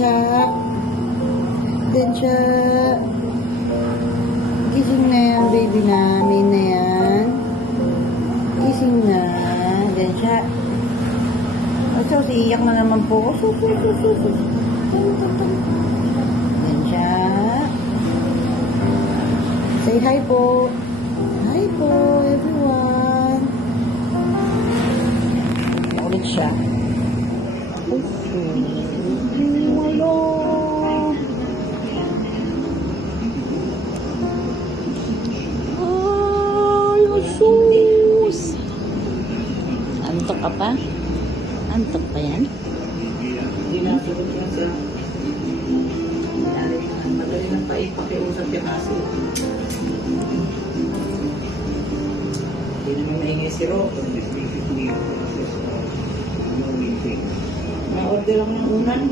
Densya. Densya. Gising na yan, baby namin na yan. Gising na. Densya. So, iiyak na naman po. Densya. Say hi po. Hi po, everyone. Ulit siya. Wala. Ay, asus. Antok ka pa? Antok pa yan? Hindi na sagot yan sa madali ng pakiusap yan kasi. Hindi naman maingay si Ro. Na-order lang ng unan.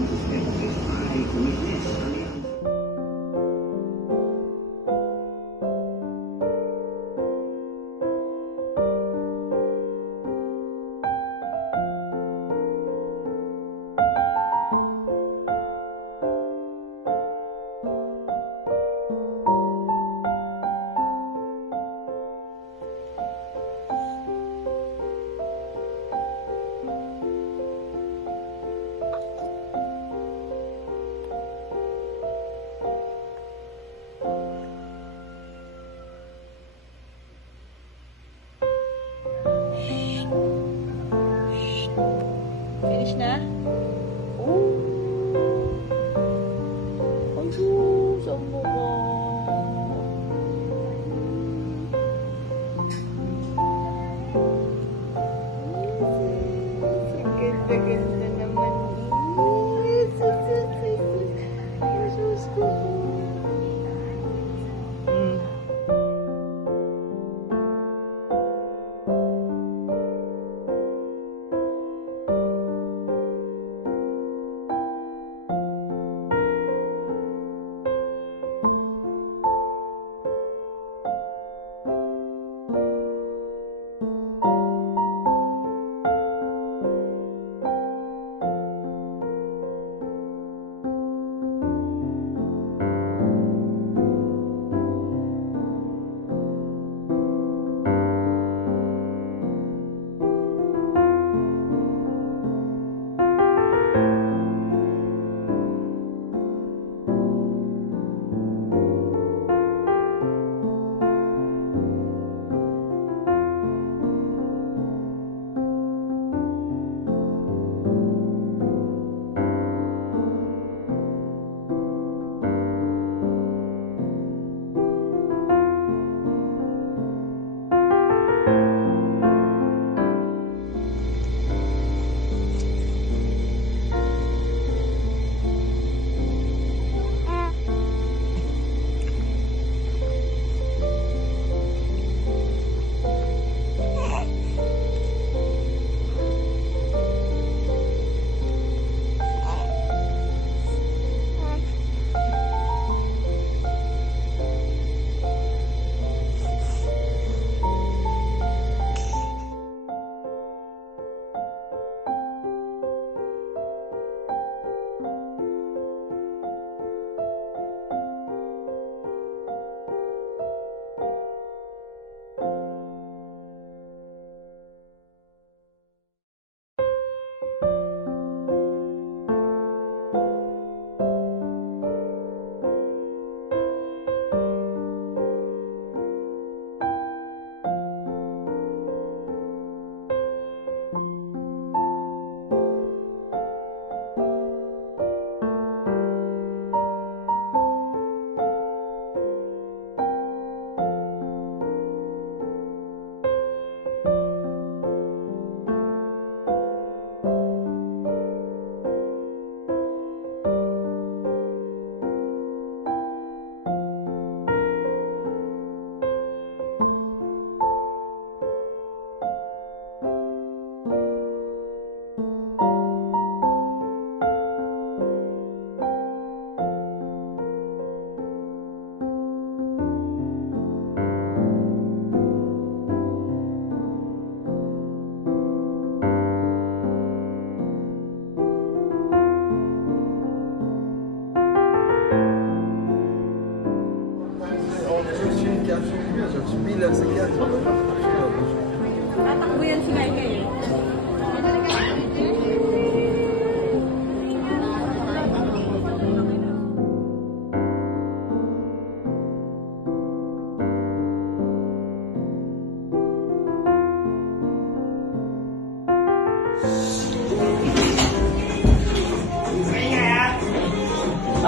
Tatakbo yan si Kai Kai eh.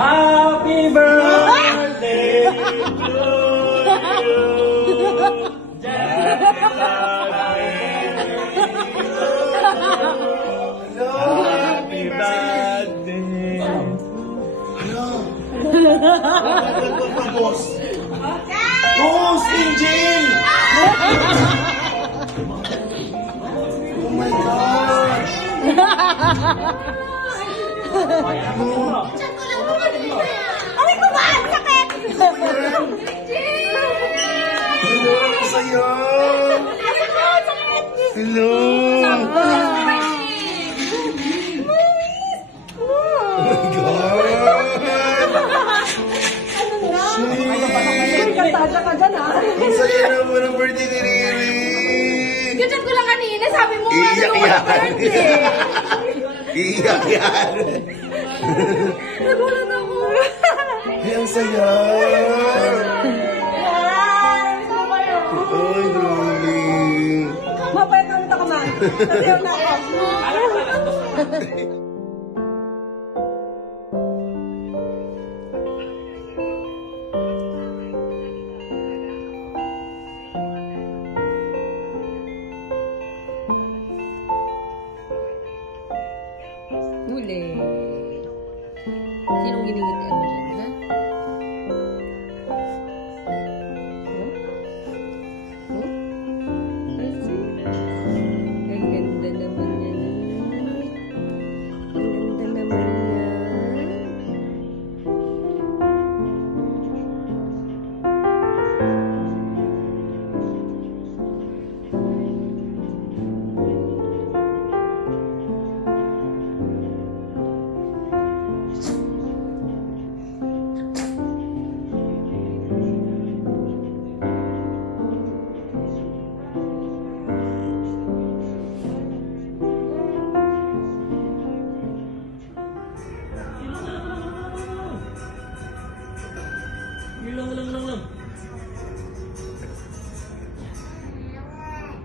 Happy birthday to you. Happy birthday. Boss Angel! Oh my God! Aray ko ba? Ang sakit! Hello, ang saya! Aray ko! Ang sakit! Hello! Oh my God! Sweet! Kasada ka dyan ah! Ang saya naman ang birthday ni Riri! Gachat ko lang kanina, sabi mo Iiyak yan! birthday! Iiyak yan! Nagulat ako! Ay, ang saya! Gusto mo kayo? Ay, darling! Mapayat na ulit ako man. Sabihan na ako. Huli. Sinong giningitian mo dyan, ha? Oh? Kasi, ang ganda naman yan. Ang ganda naman yan.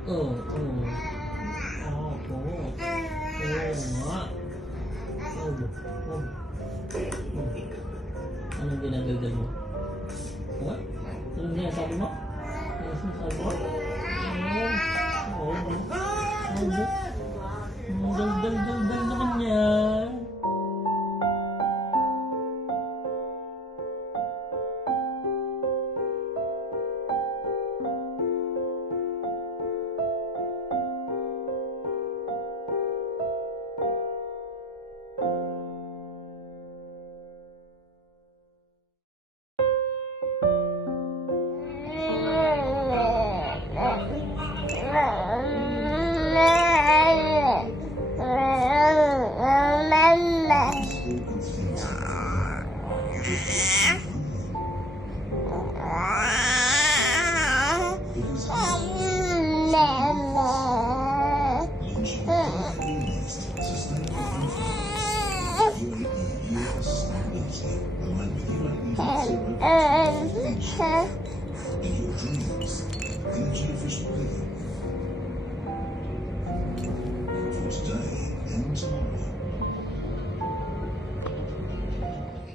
Oh, oh. Opo. Oo nga. Anong ginagagal mo? What? Anong sinasabi mo? Anong sinasabi mo? Oo. Ang dal naman yan.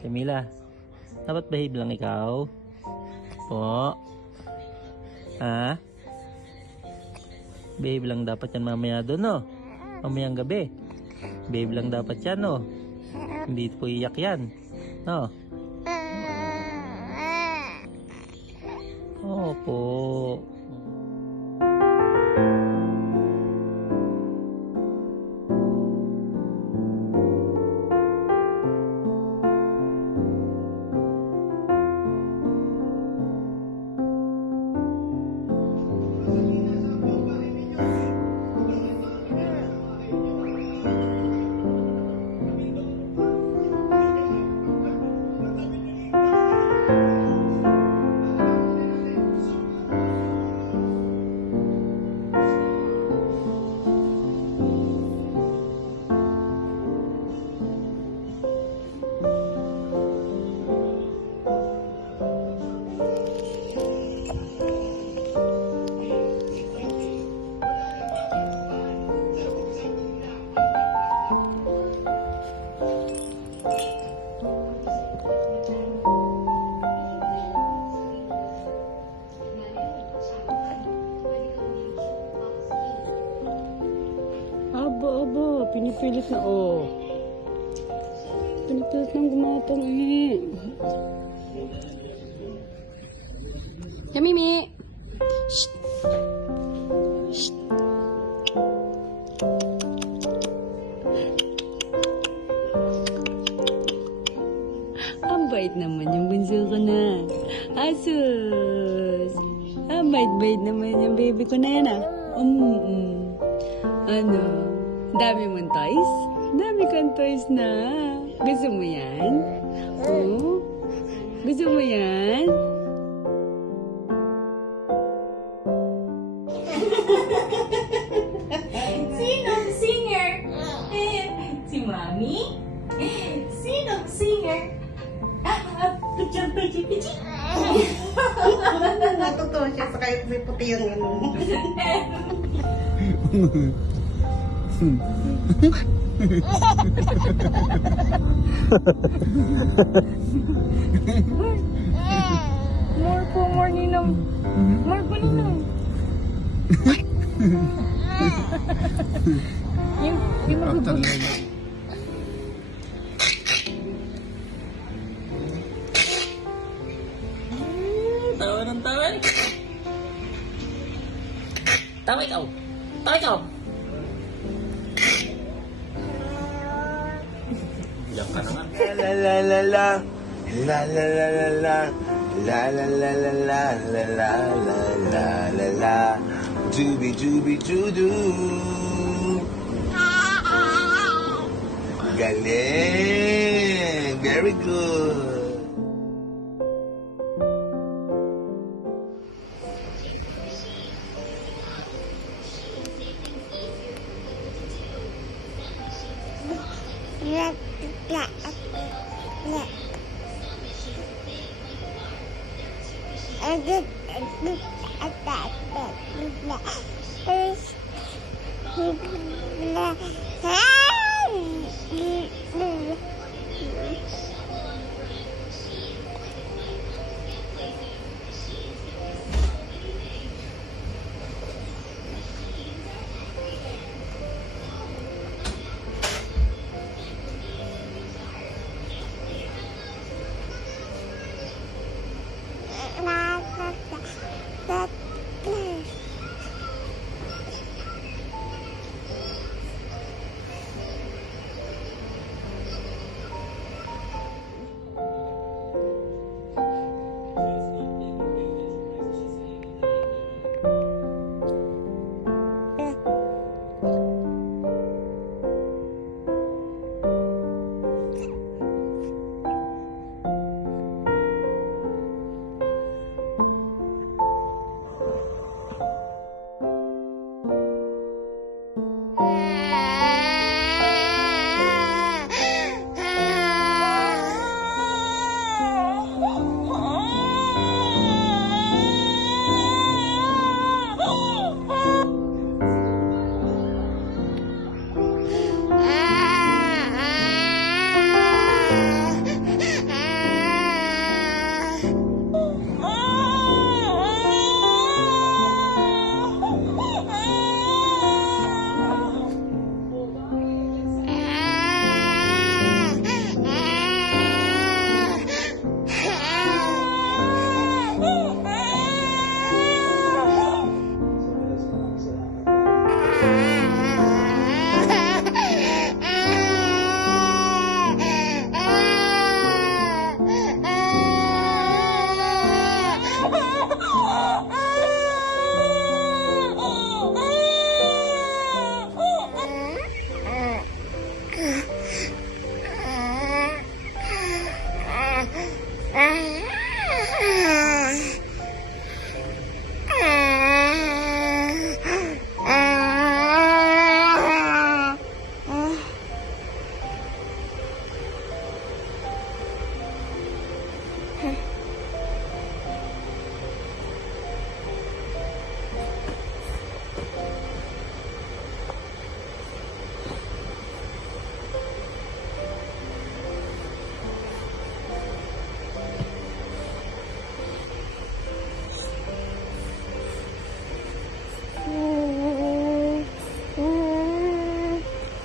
Camila, dapat behave lang ikaw. Po. Ha? Behave lang dapat yan mamaya doon, no? Mamayang gabi. Behave lang dapat yan, no? Hindi po iyak yan. No? Opo. pinipilit na, oh. Pinipilit ng gumatong, eh. Yan, Mimi. Shh. Shh. Ang bait naman yung bunso ko na. Asus. Ang bait-bait naman yung baby ko na yan, ah. Ano? Dami mong toys? Dami kang toys na. Gusto mo yan? Oh? Gusto mo yan? Sinong singer? Si Mami? Sinong singer? Pichi. Natutuwa siya sa kahit may puti yung ano. More ninong. More po ninong. Yung magugulo. Tawa ng tawa. Tawa ikaw. Tawa ikaw. Diyan ka na nga. La la la la. La la la la la. La la la la la la la la la la la. Doobie doobie doo doo. Galing. Very good.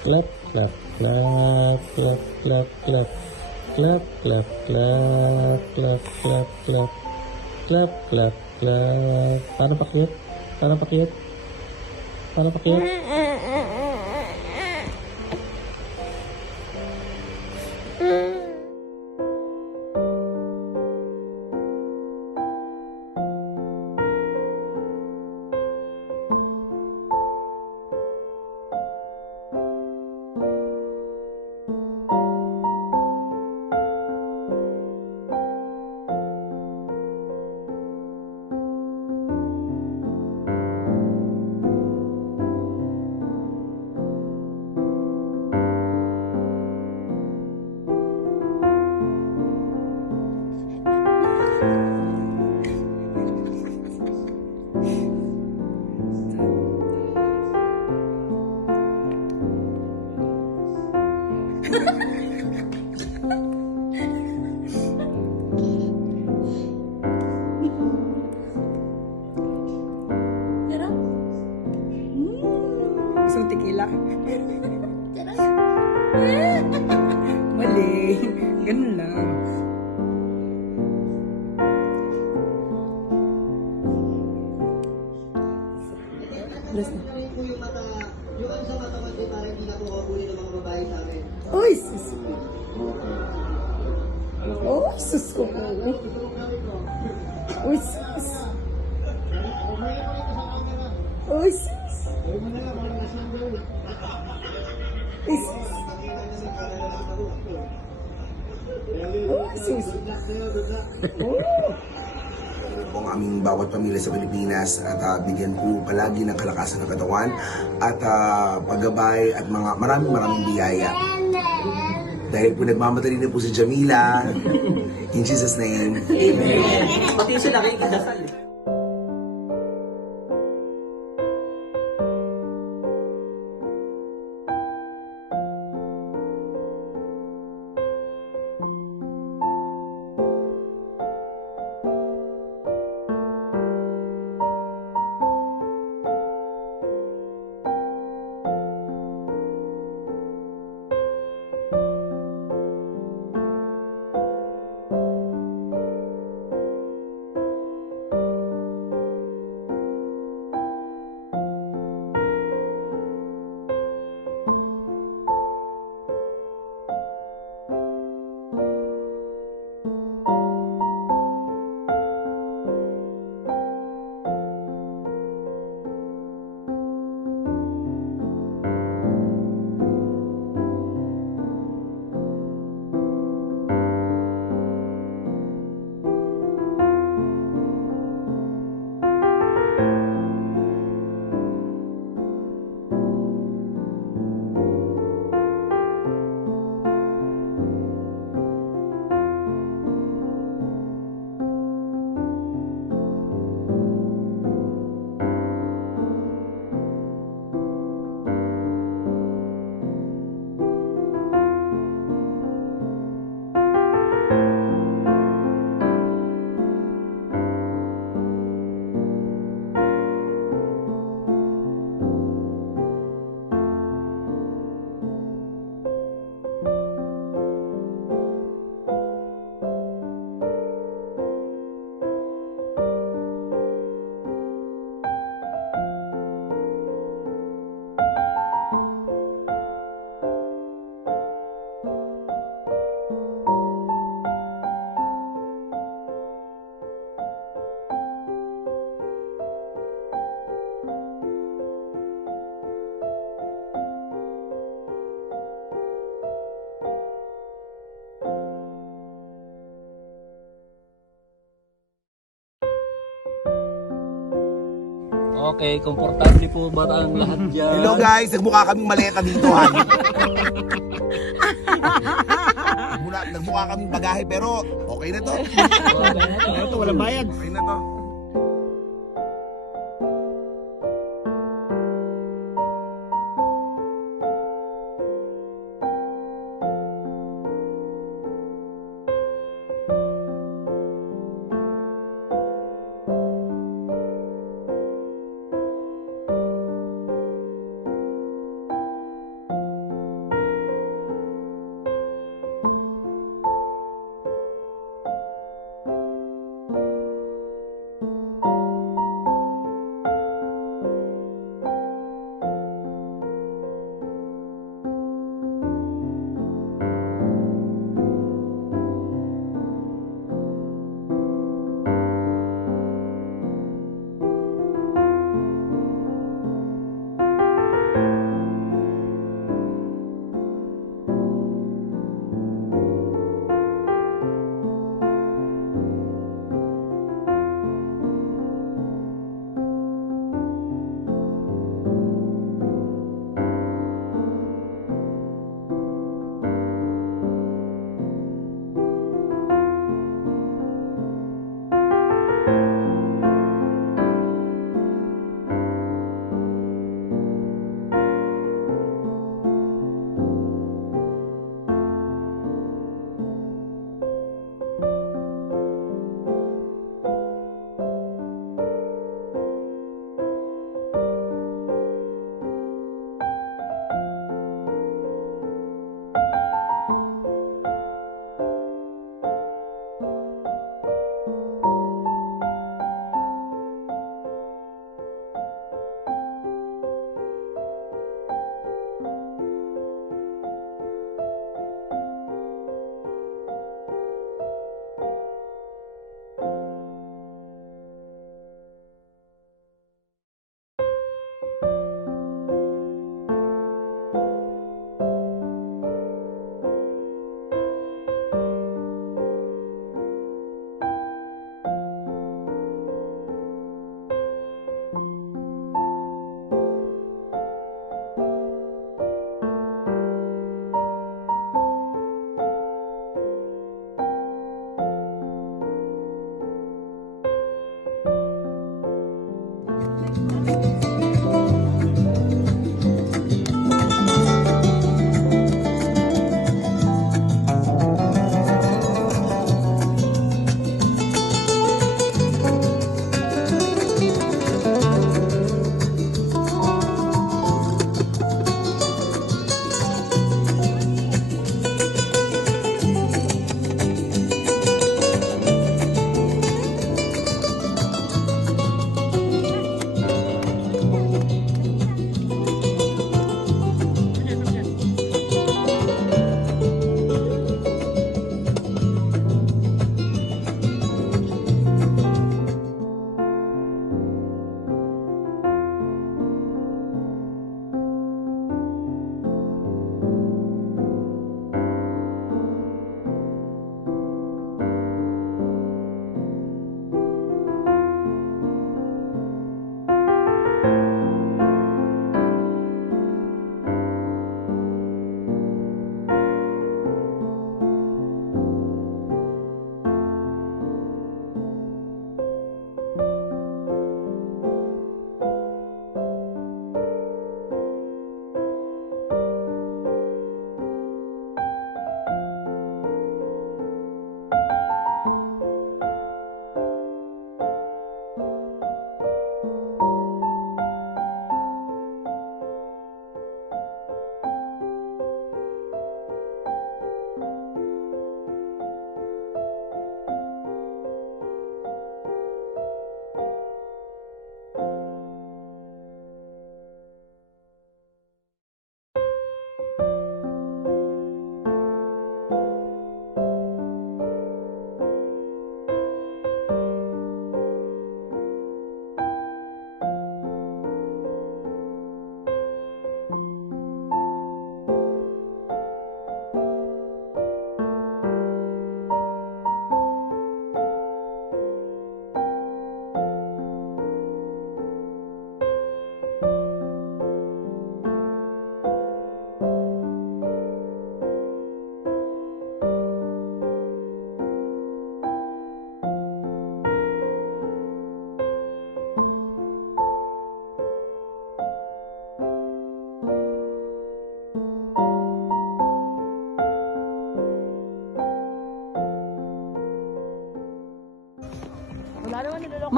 Clap, clap, clap, clap, clap, clap. Clap, clap, clap, clap, clap, clap. Clap, clap, clap. Paano pakyut? Paano pakyut? Paano pakyut? Isang tequila. Mali. Ganun lang. Bless na. Uy, sus ko. Uy, sus ko. Uy, sus. Uy, sus. Uy, sus. Uy, sus. po ang aming bawat pamilya sa Pilipinas at bigyan po palagi ng kalakasan ng katawan at paggabay at mga maraming biyaya. Dahil po nagmamadali na po si Jamila. In Jesus' name. Amen. Pati yung sila kayo kadasal eh. Okay, komportable po ba ang lahat dyan? Hello guys, nagmukha kaming maleta dito ha. Nagmukha kaming bagahe pero okay na to. Ito, walang bayad. Okay na to.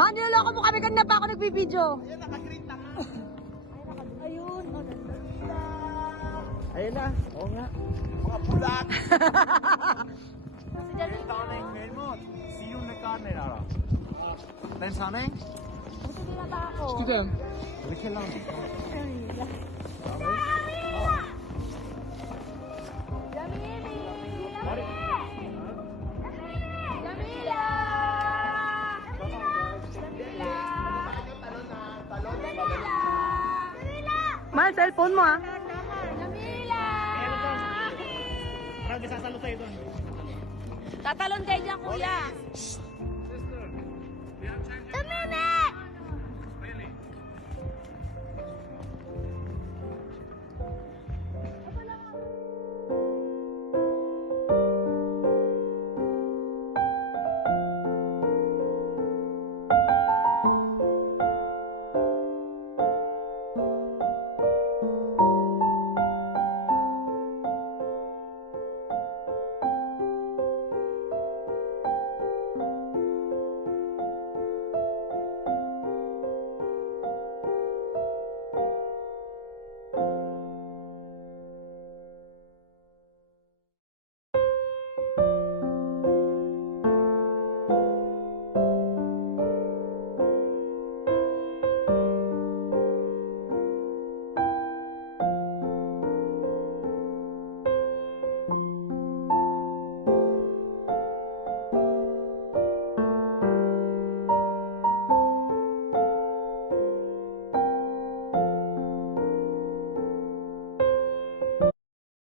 Baka niloloko mo kami kanina pa ako nagbibideo. Ayun na. Oo nga. Mga budak! Taneng, Helmut, see you in the camera. Den Saneng? Sige. 이렇게 나오네. Mahal, cellphone mo ah. Parang sasalo tayo doon. Tatalon kayo dyan, kuya.